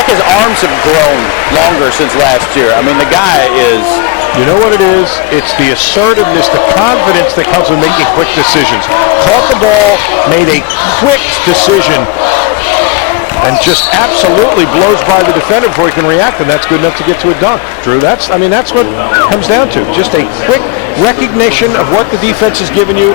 like his arms have grown longer since last year. I mean, the guy is... You know what it is? It's the assertiveness, the confidence that comes with making quick decisions. Caught the ball, made a quick decision, and just absolutely blows by the defender before he can react, and that's good enough to get to a dunk. Drew, that's what it comes down to. Just a quick recognition of what the defense has given you.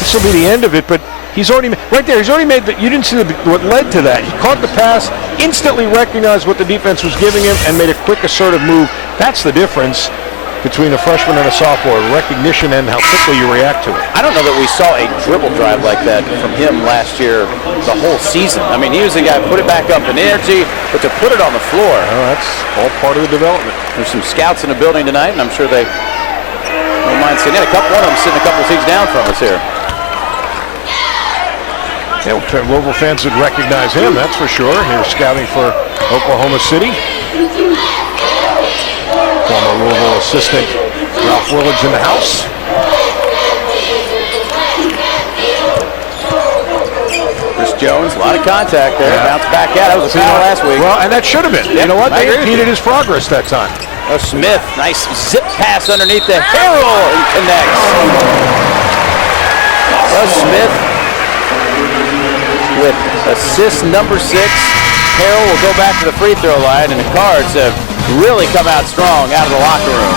This will be the end of it, but he's already right there. He's already made you didn't see what led to that. He caught the pass, instantly recognized what the defense was giving him, and made a quick, assertive move. That's the difference between a freshman and a sophomore, recognition and how quickly you react to it. I don't know that we saw a dribble drive like that from him last year the whole season. I mean, he was the guy who put it back up in energy, but to put it on the floor. Well, that's all part of the development. There's some scouts in the building tonight, and I'm sure they don't mind sitting in. One of them sitting a couple seats down from us here. Yeah, Louisville fans would recognize him, that's for sure. He was scouting for Oklahoma City. Former Louisville assistant Ralph Willard's in the house. Chris Jones, a lot of contact there. Bounce back out. That was a foul last week. Well, and that should have been. Yep, you know what? They impeded his progress that time. Oh, Smith, nice zip pass underneath the Harrell and connects. Oh, Smith with assist number 6. Harrell will go back to the free throw line, and the Cards have really come out strong out of the locker room.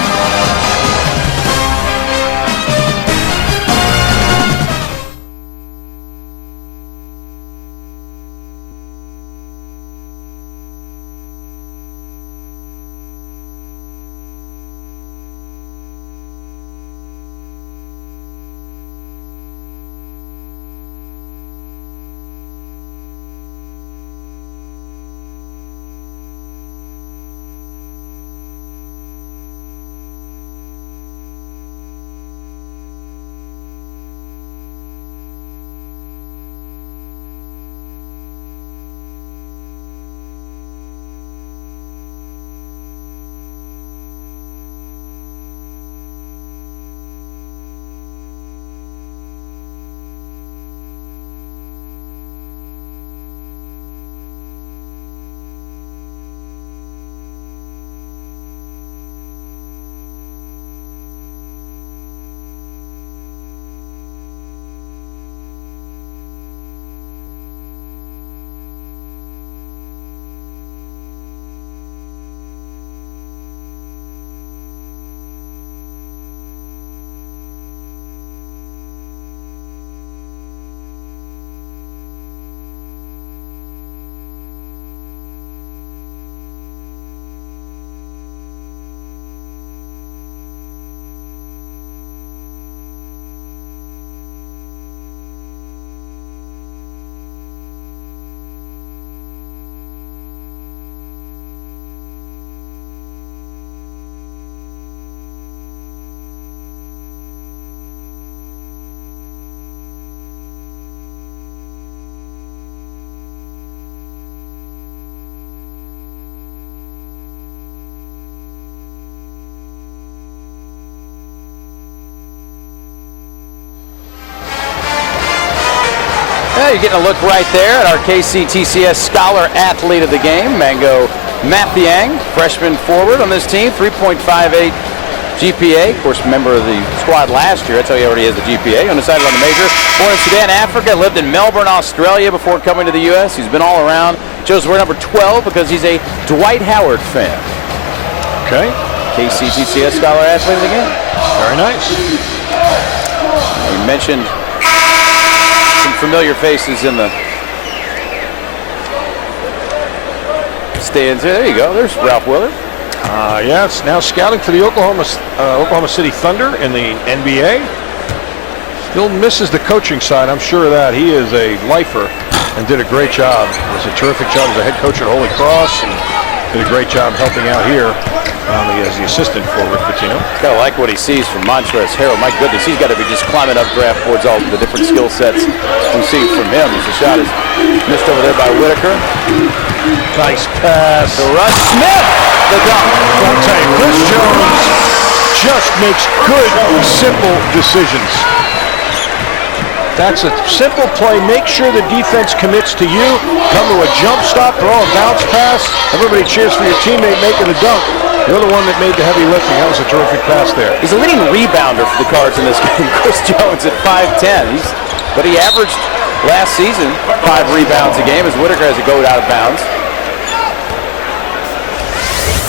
You're getting a look right there at our KCTCS Scholar Athlete of the Game, Mango Mathiang, freshman forward on this team, 3.58 GPA. Of course, member of the squad last year. That's how he already has the GPA. Undecided on the major. Born in Sudan, Africa. Lived in Melbourne, Australia before coming to the U.S. He's been all around. Chose wear number 12 because he's a Dwight Howard fan. Okay. KCTCS Scholar Athlete of the Game. Very nice. You mentioned some familiar faces in the stands. There you go. There's Ralph Willard. Yes, now scouting for the Oklahoma City Thunder in the NBA. Still misses the coaching side, I'm sure of that. He is a lifer and did a great job. It was a terrific job as a head coach at Holy Cross and did a great job helping out here as the assistant for Rick Pitino. Gotta like what he sees from Montrezl Harrell. My goodness, he's got to be just climbing up draft boards, all the different skill sets we see from him. As the shot is missed over there by Whitaker. Nice pass. To Russ Smith. The dunk. I'll tell you, Chris Jones just makes good, simple decisions. That's a simple play. Make sure the defense commits to you. Come to a jump stop, throw a bounce pass. Everybody cheers for your teammate making the dunk. You're the one that made the heavy lifting. That was a terrific pass there. He's a leading rebounder for the Cards in this game. Chris Jones at 5'10". But he averaged last season 5 rebounds a game as Whitaker has to go out of bounds.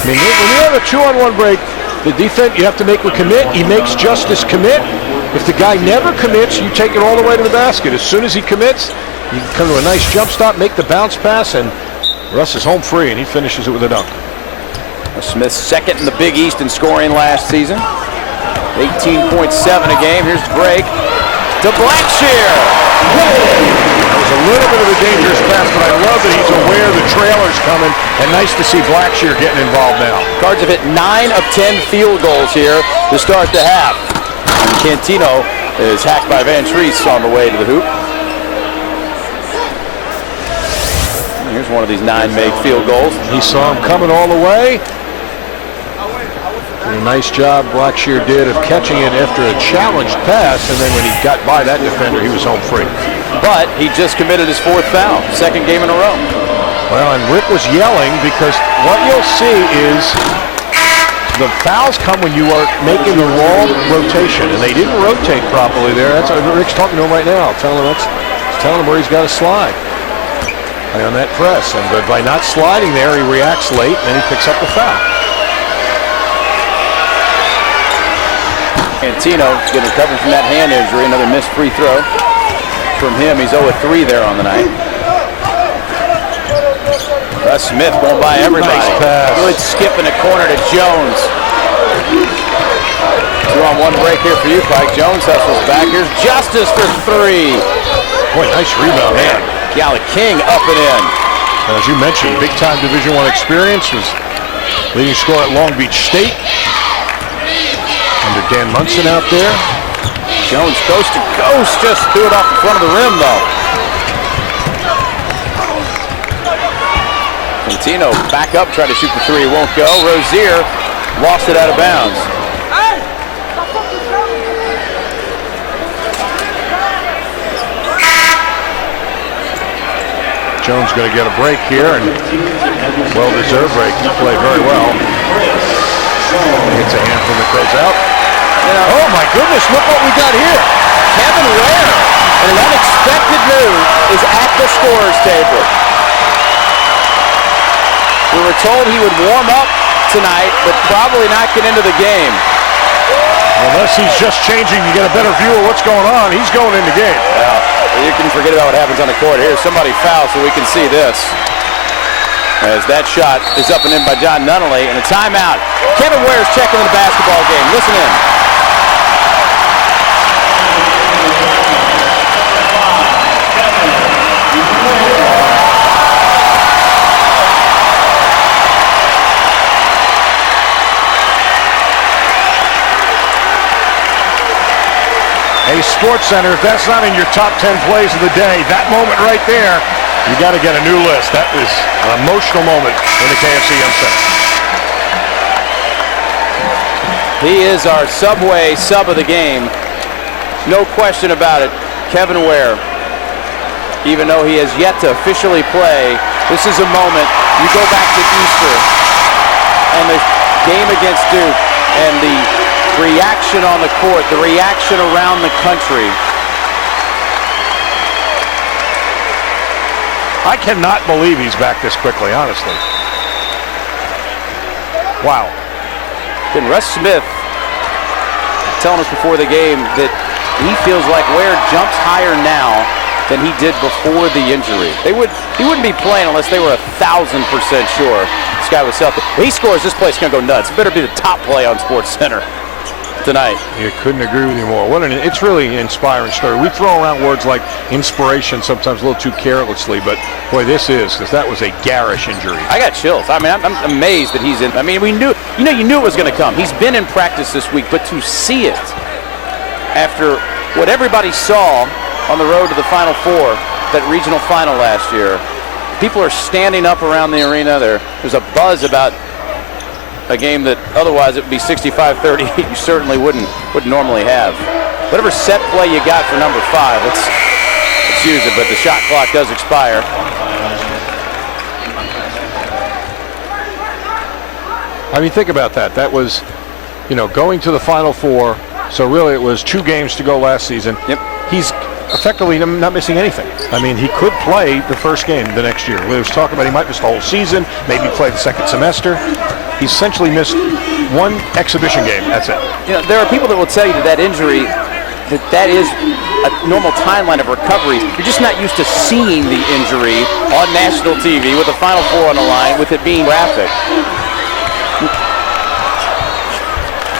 I mean, when you have a 2-on-1 break, the defense, you have to make a commit. He makes just his commit. If the guy never commits, you take it all the way to the basket. As soon as he commits, you can come to a nice jump stop, make the bounce pass, and Russ is home free, and he finishes it with a dunk. Smith second in the Big East in scoring last season. 18.7 a game. Here's the break to Blackshear. That was a little bit of a dangerous pass, but I love that he's aware the trailer's coming, and nice to see Blackshear getting involved now. Cards have hit 9 of 10 field goals here to start the half. Cantino is hacked by Van Treese on the way to the hoop. Here's one of these 9 made field goals. He saw him coming all the way. And a nice job Blackshear did of catching it after a challenged pass, and then when he got by that defender, he was home free. But he just committed his 4th foul, 2nd game in a row. Well, and Rick was yelling because what you'll see is the fouls come when you are making the wrong rotation, and they didn't rotate properly there. That's what Rick's talking to him right now, telling him where he's got to slide on that press. And but by not sliding there, he reacts late, and then he picks up the foul. Cantino getting recovered from that hand injury. Another missed free throw from him. He's 0-3 there on the night. Russ Smith going by everybody. Nice pass. Good skip in the corner to Jones. 2-on-1 break here for you, Pike. Jones hustles back. Here's Justice for 3. Boy, nice rebound there. Keala King up and in. As you mentioned, big-time Division I experience, was leading scorer at Long Beach State. Under Dan Munson out there. Jones coast to coast, just threw it off the front of the rim, though. Cantino back up, tried to shoot the 3, won't go. Rozier lost it out of bounds. Jones going to get a break here, and well-deserved break. He played very well. Gets a handful that goes out. Oh my goodness, look what we got here. Kevin Ware, an unexpected move, is at the scorer's table. We were told he would warm up tonight, but probably not get into the game. Unless he's just changing to get a better view of what's going on, he's going in the game. Well, you can forget about what happens on the court. Here, somebody fouled so we can see this. As that shot is up and in by John Nunnally, and a timeout. Kevin Ware's checking the basketball game. Listen in. Hey, Sports Center, if that's not in your top 10 plays of the day, that moment right there, you got to get a new list. That was an emotional moment in the KFC Young Center. He is our Subway sub of the game. No question about it. Kevin Ware, even though he has yet to officially play, this is a moment. You go back to Easter and the game against Duke and the reaction on the court, the reaction around the country. I cannot believe he's back this quickly, honestly. Wow. And Russ Smith telling us before the game that he feels like Ware jumps higher now than he did before the injury. He wouldn't be playing unless they were 1,000% sure this guy was healthy. If he scores, this place is going to go nuts. It better be the top play on SportsCenter tonight. You couldn't agree with you more. It's really an inspiring story. We throw around words like inspiration sometimes a little too carelessly, but boy, this is, because that was a garish injury. I got chills. I mean, I'm amazed that he's in. I mean, we knew, you knew it was going to come. He's been in practice this week, but to see it after what everybody saw on the road to the Final Four, that regional final last year, people are standing up around the arena. There's a buzz about a game that otherwise it would be 65-38 you certainly wouldn't normally have. whatever set play you got for number 5, let's use it, but the shot clock does expire. I mean, think about that. That was, going to the Final Four. So really, it was 2 games to go last season. Yep. He's effectively not missing anything. I mean, he could play the first game the next year. We was talking about he might miss the whole season, maybe play the second semester. He essentially missed 1 exhibition game. That's it. There are people that will tell you that injury, that is a normal timeline of recovery. You're just not used to seeing the injury on national TV with the Final Four on the line, with it being graphic.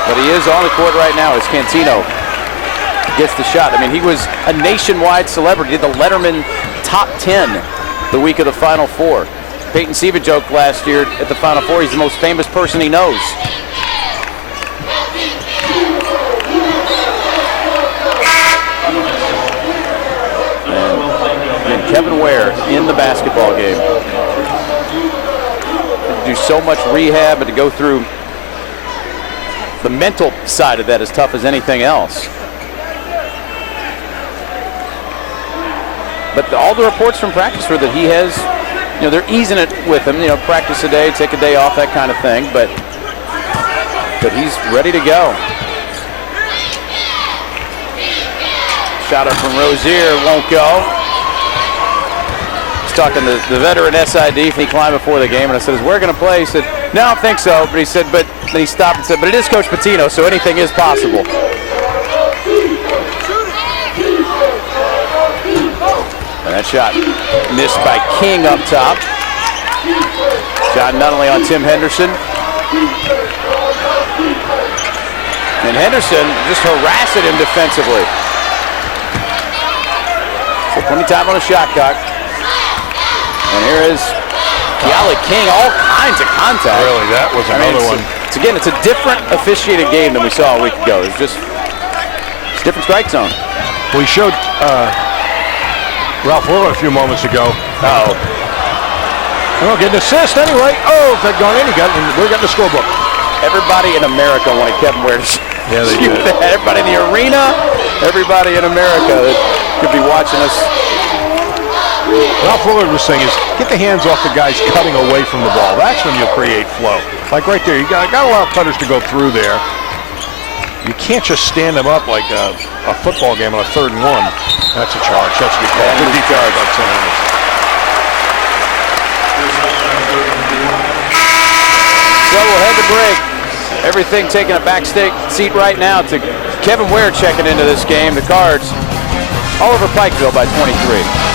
But he is on the court right now as Cantino gets the shot. I mean, he was a nationwide celebrity. Did the Letterman top 10 the week of the Final Four. Peyton Siva joked last year at the Final Four, he's the most famous person he knows. And Kevin Ware in the basketball game. To do so much rehab and to go through the mental side of that is tough as anything else. But all the reports from practice were that he has, they're easing it with him, practice a day, take a day off, that kind of thing, but he's ready to go. Shot up from Rozier, won't go. He's talking to the veteran SID, if he climbed before the game, and I said, is Ware going to play? He said, no, I don't think so, but he said, then he stopped and said, but it is Coach Pitino, so anything is possible. And that shot missed by King up top. John Nunnally on Tim Henderson. And Henderson just harassing him defensively. So plenty of time on the shot clock. And here is Keala King, all kinds of contact. Really, that was another one. It's a different officiated game than we saw a week ago. It's a different strike zone. We showed Ralph Willard a few moments ago. Well, get an assist anyway. Oh, if they'd gone in, we got the scorebook. Everybody in America wanted Kevin Ware to shoot that. Everybody in the arena, everybody in America that could be watching us. Ralph Willard was saying is get the hands off the guys cutting away from the ball. That's when you'll create flow. Like right there, you got to allow cutters to go through there. You can't just stand them up like a football game on a 3rd and 1. That's a charge. That's a good call. Good charge on Tim Anderson. So we'll head to break. Everything taking a backstage seat right now to Kevin Ware checking into this game. The Cards all over Pikeville by 23.